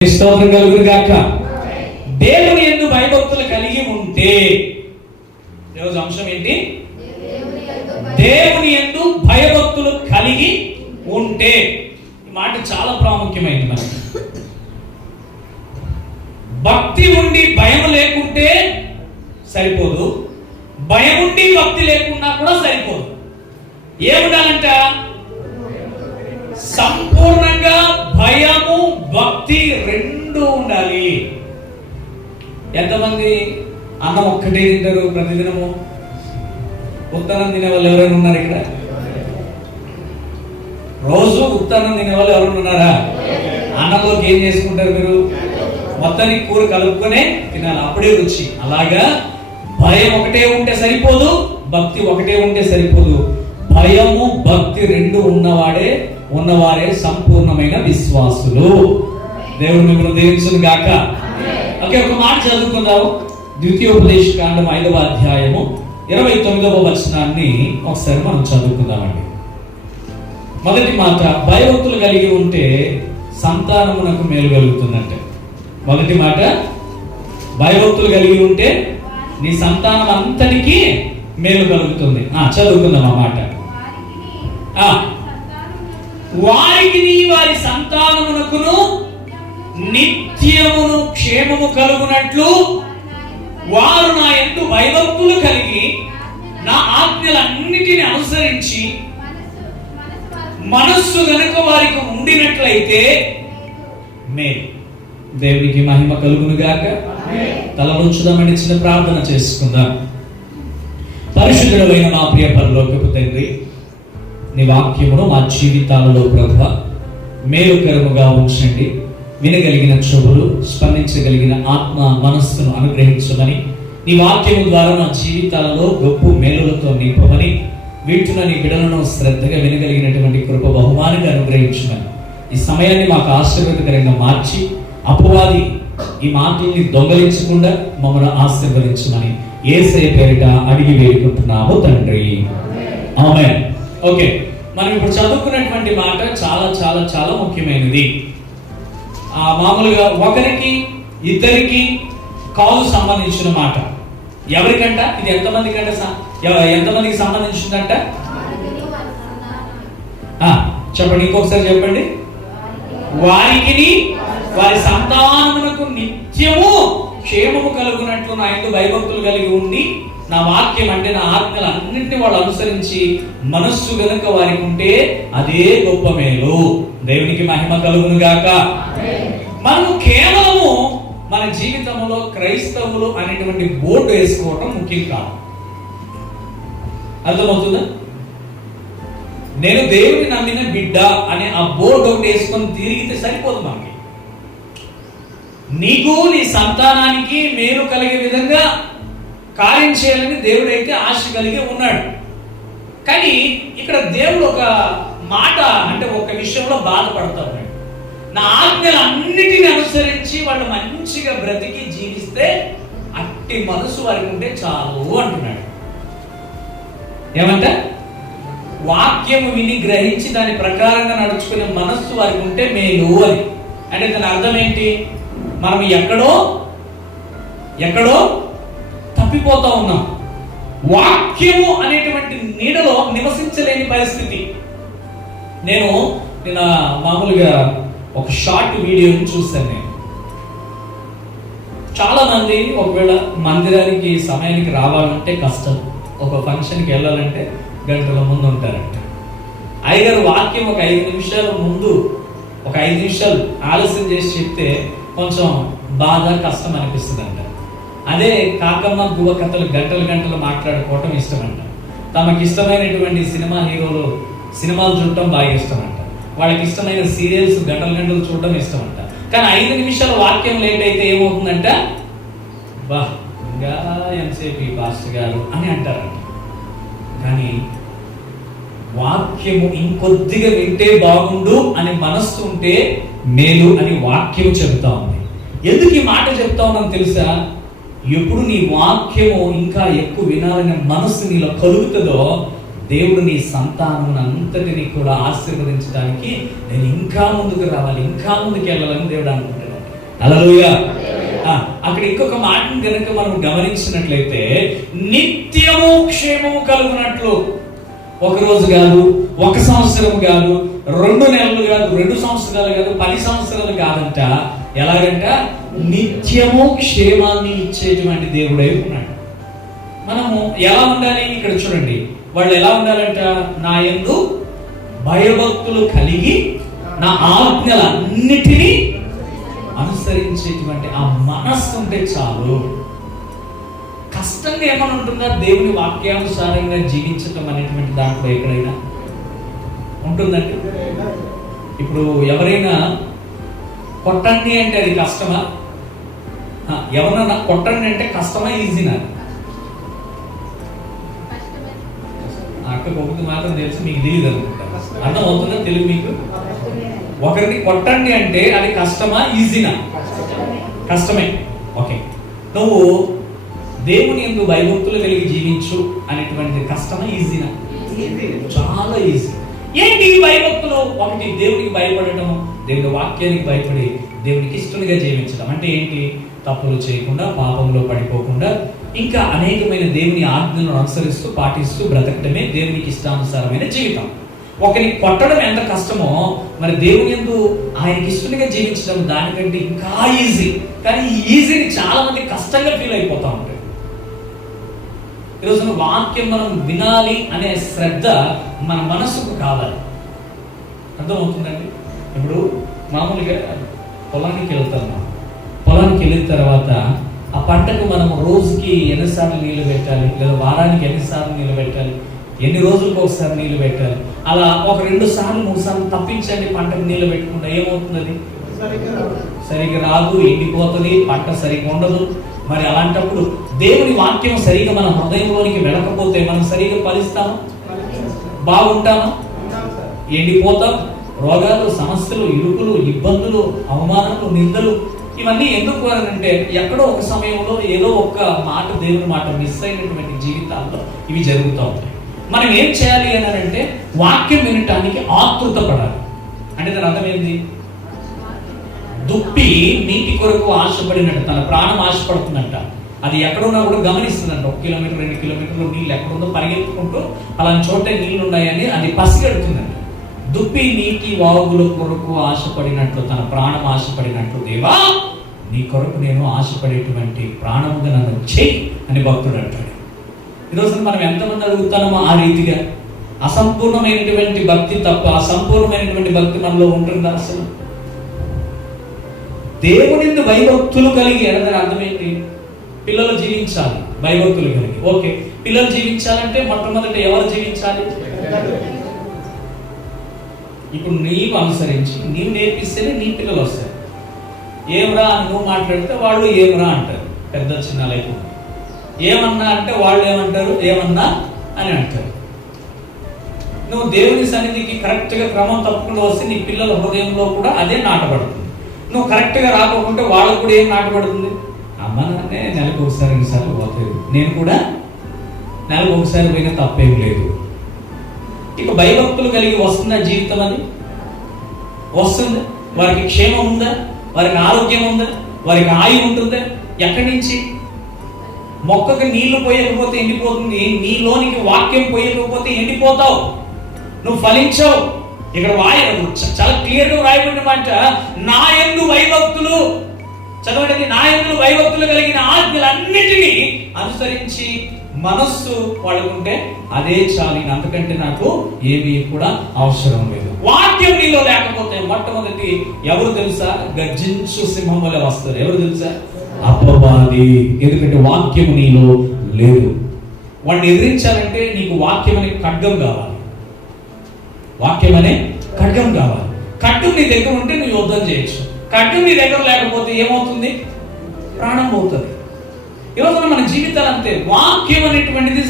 స్తోత్రం కలుగును గాక. దేవుని యందు భయభక్తులు కలిగి ఉంటే, ఈరోజు అంశం ఏంటి? దేవుని యందు భయభక్తులు కలిగి ఉంటే. ఈ మాట చాలా ప్రాముఖ్యమైనది. మనకి భక్తి ఉండి భయం లేకుంటే సరిపోదు, భయం ఉండి భక్తి లేకున్నా కూడా సరిపోదు. ఏముండాలంట? సంపూర్ణంగా భయము భక్తి రెండు ఉండాలి. ఎంతమంది అన్నం ఒక్కటే తింటారు ప్రతిదినము? ఉత్తన్నం తినే వాళ్ళు ఎవరైనా ఉన్నారు ఇక్కడ? రోజు ఉత్తన్నం తినే వాళ్ళు ఎవరైనా ఉన్నారా? అన్నంలోకి ఏం చేసుకుంటారు మీరు? మొత్తానికి కూర కలుపుకొనే తినాలి, అప్పుడే రుచి. అలాగా భయం ఒకటే ఉంటే సరిపోదు, భక్తి ఒకటే ఉంటే సరిపోదు. భయము భక్తి రెండు ఉన్నవారే సంపూర్ణమైన విశ్వాసులు. దేవుడు మిమ్మల్ని దీవించును గాక. ఓకే, ఒక మాట చదువుకుందాం. ద్వితీయోపదేశకాండం 5వ అధ్యాయము 29వ వచనాన్ని ఒకసారి మనం చదువుకుందామండి. మొదటి మాట, భయభక్తులు కలిగి ఉంటే సంతానమునకు మేలు కలుగుతుందంటే. మొదటి మాట, భయభక్తులు కలిగి ఉంటే నీ సంతానం అంతటికి మేలు కలుగుతుంది. చదువుకుందాం ఆ మాట. వారికి వారి సంతానమునకును నిత్యమును క్షేమము కలుగునట్లు వారు నా యందు భయభక్తులు కలిగి నా ఆజ్ఞలన్నిటిని అనుసరించి మనస్సు గనుక వారికి ఉండినట్లయితే మేలు. దేవునికి మహిమ కలుగును గాక. తల ఉంచుదామని చిన్న ప్రార్థన చేసుకుందాం. పరిశుద్ధుడైన మా ప్రియ పరలోకపు తండ్రి, నీ వాక్యమును మా జీవితాలలో ప్రభువా మేలుకరముగా ఉంచండి. వినగలిగిన చెవులు, స్పందించగలిగిన ఆత్మ మనస్సును అనుగ్రహించమని, నీ వాక్యము ద్వారా మా జీవితాలలో గొప్ప మేలులతో నింపమని, వీటిని నీ బిడ్డలను శ్రద్ధగా వినగలిగినటువంటి కృప బహుమానంగా అనుగ్రహించమని, ఈ సమయాన్ని మాకు ఆశీర్వాదకరంగా మార్చి అపవాది ఈ మాటల్ని దొంగలించకుండా మమ్మల్ని ఆశీర్వదించమని యేసయ్య పేరిట అడిగి వేడుకుంటున్నాము తండ్రి. ఆమేన్. ఓకే, మనం ఇప్పుడు చదువుకున్నటువంటి మాట చాలా చాలా చాలా ముఖ్యమైనది. మామూలుగా ఒకరికి ఇద్దరికి కాదు సంబంధించిన మాట. ఎవరికంట? ఇది ఎంతమందికి సంబంధించిందంట? చెప్పండి, ఇంకొకసారి చెప్పండి. వారికి వారి సంతానమునకు నిత్యము క్షేమము కలుగునట్లు నా యందు భయభక్తులు కలిగి ఉండి నా వాక్యం అంటే నా ఆజ్ఞలు అన్నింటినీ వాళ్ళు అనుసరించి మనస్సు గనుక వారికి ఉంటే అదే గొప్ప మేలు. దేవునికి మహిమ కలుగును గాక. మనము కేవలము మన జీవితంలో క్రైస్తవులు అనేటువంటి బోర్డు వేసుకోవటం ముఖ్యం కాదు. అర్థమవుతుందా? నేను దేవుని నమ్మిన బిడ్డ అనే ఆ బోర్డు ఒకటి వేసుకొని తిరిగితే సరిపోదు. మనకి నీకు నీ సంతానానికి మేలు కలిగే విధంగా కార్యం చేయాలని దేవుడైతే ఆశ కలిగి ఉన్నాడు. కానీ ఇక్కడ దేవుడు ఒక మాట అంటే ఒక విషయంలో బాధపడతా ఉన్నాడు. నా ఆజ్ఞలు అన్నిటిని అనుసరించి వాళ్ళు మంచిగా బ్రతికి జీవిస్తే అట్టి మనసు వారికి ఉంటే చాలు అంటున్నాడు. ఏమంట? వాక్యము విని గ్రహించి దాని ప్రకారంగా నడుచుకునే మనస్సు వారికి ఉంటే మేలు అని. అంటే దాని అర్థం ఏంటి? మనం ఎక్కడో తప్పిపోతా ఉన్నాం. వాక్యము అనేటువంటి నీడలో నివసించలేని పరిస్థితి. నేను నిన్న మామూలుగా ఒక షార్ట్ వీడియోని చూశాను. నేను చాలా మంది ఒకవేళ మందిరానికి సమయానికి రావాలంటే కష్టం, ఒక ఫంక్షన్కి వెళ్ళాలంటే గంటల ముందు ఉంటారంట. అయ్యగారు వాక్యం ఒక 5 నిమిషాల ముందు, ఒక 5 నిమిషాలు ఆలస్యం చేసి చెప్తే కొంచెం బాధ, కష్టం అనిపిస్తుంది అంట. అదే కాకమ్మ గువ్వ కథలు గంటలు మాట్లాడుకోవటం ఇష్టమంట. తమకి ఇష్టమైనటువంటి సినిమా హీరోలు సినిమాలు చూడటం బాగా ఇష్టమంట. వాళ్ళకి ఇష్టమైన సీరియల్స్ గంటలు చూడటం ఇష్టమంట. కానీ 5 నిమిషాల వాక్యం లేట్ అయితే ఏమవుతుందంట? బా ఇంకా ఎంతసేపు ఈ పాస్టర్ గారు అని అంటారంట. కానీ వాక్యము ఇంకొద్దిగా వింటే బాగుండు అని మనస్సు ఉంటే మేలు అని వాక్యం చెబుతా ఉంది. ఎందుకు ఈ మాట చెప్తా ఉన్నాను తెలుసా? ఎప్పుడు నీ వాక్యము ఇంకా ఎక్కువ వినాలనే మనస్సు నీలో కలుగుతుందో దేవుడు నీ సంతానం అంతటిని కూడా ఆశీర్వదించడానికి నేను ఇంకా ముందుకు రావాలి, ఇంకా ముందుకు వెళ్ళాలని దేవుడు అనుకుంటున్నాడు. హల్లెలూయా. అక్కడ ఇంకొక మాటను కనుక మనం గమనించినట్లయితే, నిత్యము క్షేమము కలుగునట్లు, ఒక రోజు కాదు, ఒక సంవత్సరం కాదు, 2 నెలలు కాదు, 2 సంవత్సరాలు కాదు, 10 సంవత్సరాలు కాదంట. ఎలాగంట? నిత్యము క్షేమాన్ని ఇచ్చేటువంటి దేవుడై ఉన్నాడు. మనము ఎలా ఉండాలి? ఇక్కడ చూడండి, వాళ్ళు ఎలా ఉండాలంట? నా యందు భయభక్తులు కలిగి నా ఆజ్ఞలన్నిటినీ అనుసరించేటువంటి ఆ మనస్సు ఉంటే చాలు. కష్టంగా ఏమైనా ఉంటుందా దేవుని వాక్యానుసారంగా జీవించటం అనేటువంటి దాంట్లో ఎక్కడైనా ఉంటుందండి? ఇప్పుడు ఎవరైనా కొట్టండి అంటే అది కష్టమా? ఎవరన్నా కొట్టండి అంటే కష్టమా, ఈజీనా? అక్కడికి ఒకటి మాత్రం తెలుసు, మీకు తెలియదు అనుకుంటా. అర్థం అవుతుందా తెలుగు మీకు? ఒకరిని కొట్టండి అంటే అది కష్టమా, ఈజీనా? కష్టమే. ఓకే, నువ్వు దేవుని యందు భయభక్తులు కలిగి జీవించు అనేటువంటి కష్టమా, ఈజీనా? చాలా ఈజీ. ఏంటి భయభక్తులు? ఒకటి, దేవునికి భయపడటం, దేవుని వాక్యానికి భయపడి దేవునికి ఇష్టంగా జీవించడం. అంటే ఏంటి? తప్పులు చేయకుండా, పాపంలో పడిపోకుండా, ఇంకా అనేకమైన దేవుని ఆజ్ఞలను అనుసరిస్తూ పాటిస్తూ బ్రతకటమే దేవునికి ఇష్టానుసారమైన జీవితం. ఒకరిని కొట్టడం ఎంత కష్టమో, మరి దేవుని యందు ఆయనకి ఇష్టంగా జీవించడం దానికంటే ఇంకా ఈజీ. కానీ ఈ ఈజీని చాలా మంది కష్టంగా ఫీల్ అయిపోతా ఉంటారు. ఈరోజు వాక్యం మనం వినాలి అనే శ్రద్ధ మన మనసుకు కావాలి. అర్థమవుతుందండి? ఇప్పుడు మామూలుగా పొలానికి వెళ్తాం. పొలానికి వెళ్ళిన తర్వాత ఆ పంటకు మనం రోజుకి ఎన్నిసార్లు నీళ్లు పెట్టాలి, లేదా వారానికి ఎన్నిసార్లు నీళ్లు పెట్టాలి, ఎన్ని రోజులకు ఒకసారి నీళ్లు పెట్టాలి, అలా ఒక 2 సార్లు 3 సార్లు తప్పించండి పంటకు నీళ్లు పెట్టకుండా ఏమవుతుంది? సరిగ్గా రాదు, ఎండిపోతుంది, పంట సరిగ్గా ఉండదు. మరి అలాంటప్పుడు దేవుని వాక్యం సరిగా మన హృదయంలోనికి వెళ్ళకపోతే మనం సరిగా ఫలిస్తామా? బాగుంటామా? ఎండిపోతాం. రోగాలు, సమస్యలు, ఇరుకులు, ఇబ్బందులు, అవమానాలు, నిందలు, ఇవన్నీ ఎందుకు అంటే ఎక్కడో ఒక సమయంలో ఏదో ఒక మాట, దేవుని మాట మిస్ అయినటువంటి జీవితాల్లో ఇవి జరుగుతూ ఉంటాయి. మనం ఏం చేయాలి అని అంటే వాక్యం వినటానికి ఆతృత పడాలి. అంటే దాని అర్థం ఏంది? దుప్పి నీటి కొరకు ఆశపడినట్టు తన ప్రాణం ఆశపడుతుందంట. అది ఎక్కడున్నా కూడా గమనిస్తుందంట. 1 కిలోమీటర్ 2 కిలోమీటర్లు నీళ్ళు ఎక్కడుందో పరిగెత్తుకుంటూ అలాంటి చోటే నీళ్లు ఉన్నాయని అది పసిగడుతుందంట. దుప్పి నీటి వాగుల కొరకు ఆశపడినట్లు తన ప్రాణం ఆశపడినట్లు దేవా నీ కొరకు నేను ఆశపడేటువంటి ప్రాణముగా నన్ను చెయ్యి అని భక్తుడు అంటాడు. ఈరోజు మనం ఎంతమంది అడుగుతామో ఆ రీతిగా అసంపూర్ణమైనటువంటి భక్తి తప్ప అసంపూర్ణమైనటువంటి భక్తి మనలో ఉంటుందా? అసలు దేవుని భయభక్తులు కలిగి అనగా అర్థం ఏంటి? పిల్లలు జీవించాలి భయభక్తులు కలిగి. ఓకే, పిల్లలు జీవించాలంటే మొట్టమొదట ఎవరు జీవించాలి? ఇప్పుడు నీవు అనుసరించి నీవు నేర్పిస్తేనే నీ పిల్లలు వస్తారు. ఏమరా అని నువ్వు మాట్లాడితే వాళ్ళు ఏమరా అంటారు, పెద్ద చిన్న లేకుండా. ఏమన్నా అంటే వాళ్ళు ఏమంటారు? ఏమన్నా అని అంటారు. నువ్వు దేవుని సన్నిధికి కరెక్ట్గా క్రమం తప్పకుండా వస్తే నీ పిల్లల హృదయంలో కూడా అదే నాటబడుతుంది. నువ్వు కరెక్ట్గా రాకపోతే వాళ్ళకు కూడా ఏం నాటబడుతుంది? అమ్మ నాన్నే నెలకు ఒకసారి 2 సార్లు పోతుంది, నేను కూడా నెలకు ఒకసారి పోయినా తప్పేం లేదు. ఇక భయభక్తులు కలిగి వస్తుందా జీవితం? అది వస్తుంది. వారికి క్షేమం ఉందా? వారికి ఆరోగ్యం ఉందా? వారికి ఆయువు ఉంటుందా? ఎక్కడి నుంచి? మొక్కకు నీళ్లు పోయకపోతే ఎండిపోతుంది. నీలోనికి వాక్యం పోయకపోతే ఎండిపోతావు, నువ్వు ఫలించావు. ఇక్కడ చాలా క్లియర్ గా రాయబడిన మాట, నా యందు భయభక్తులు, చదవండి, నా యందు భయభక్తులు కలిగిన ఆజ్ఞలన్నిటినీ అనుసరించి మనస్సు వాడుకుంటే అదే చాలు, అంతకంటే నాకు ఏమీ కూడా అవసరం లేదు. వాక్యం నీలో లేకపోతే మొట్టమొదటి ఎవరు తెలుసా? గర్జించు సింహం వలె వస్తారు. ఎవరు తెలుసా? అపవాది. ఎందుకంటే వాక్యం నీలో లేదు. వాడిని ఎదిరించాలంటే నీకు వాక్యం అనే ఖడ్గం కావాలి. వాక్యం అనే ఖడ్గం కావాలి. ఖడ్గం నీ దగ్గర ఉంటే నువ్వు యుద్ధం చేయొచ్చు. ఖడ్గం నీ దగ్గర లేకపోతే ఏమవుతుంది? ప్రాణం పోతుంది. ఈరోజు మన జీవితాలు అంతే. వాక్యం అనేటువంటిది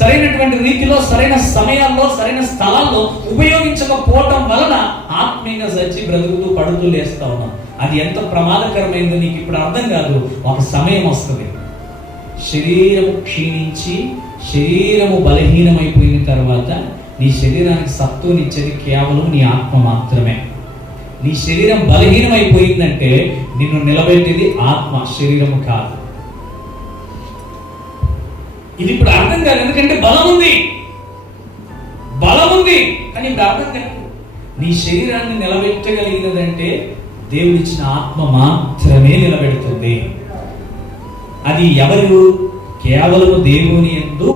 సరైనటువంటి రీతిలో, సరైన సమయాల్లో, సరైన స్థలాల్లో ఉపయోగించకపోవటం వలన ఆత్మీయంగా సచ్చి బ్రతుకుతూ పడుతూ లేస్తా ఉన్నాం. అది ఎంత ప్రమాదకరమైందో నీకు ఇప్పుడు అర్థం కాదు. ఒక సమయం వస్తుంది, శరీరము క్షీణించి శరీరము బలహీనమైపోయిన తర్వాత నీ శరీరానికి సత్తునిచ్చేది కేవలం నీ ఆత్మ మాత్రమే. నీ శరీరం బలహీనమైపోయిందంటే నిన్ను నిలబెట్టేది ఆత్మ, శరీరము కాదు. ఇది ఇప్పుడు అర్థం కాదు, ఎందుకంటే బలం ఉంది కానీ ఇప్పుడు అర్థం కాదు. నీ శరీరాన్ని నిలబెట్టగలిగినదంటే దేవుడిచ్చిన ఆత్మ మాత్రమే నిలబెడుతుంది. అది ఎవరు? కేవలము దేవుని యందు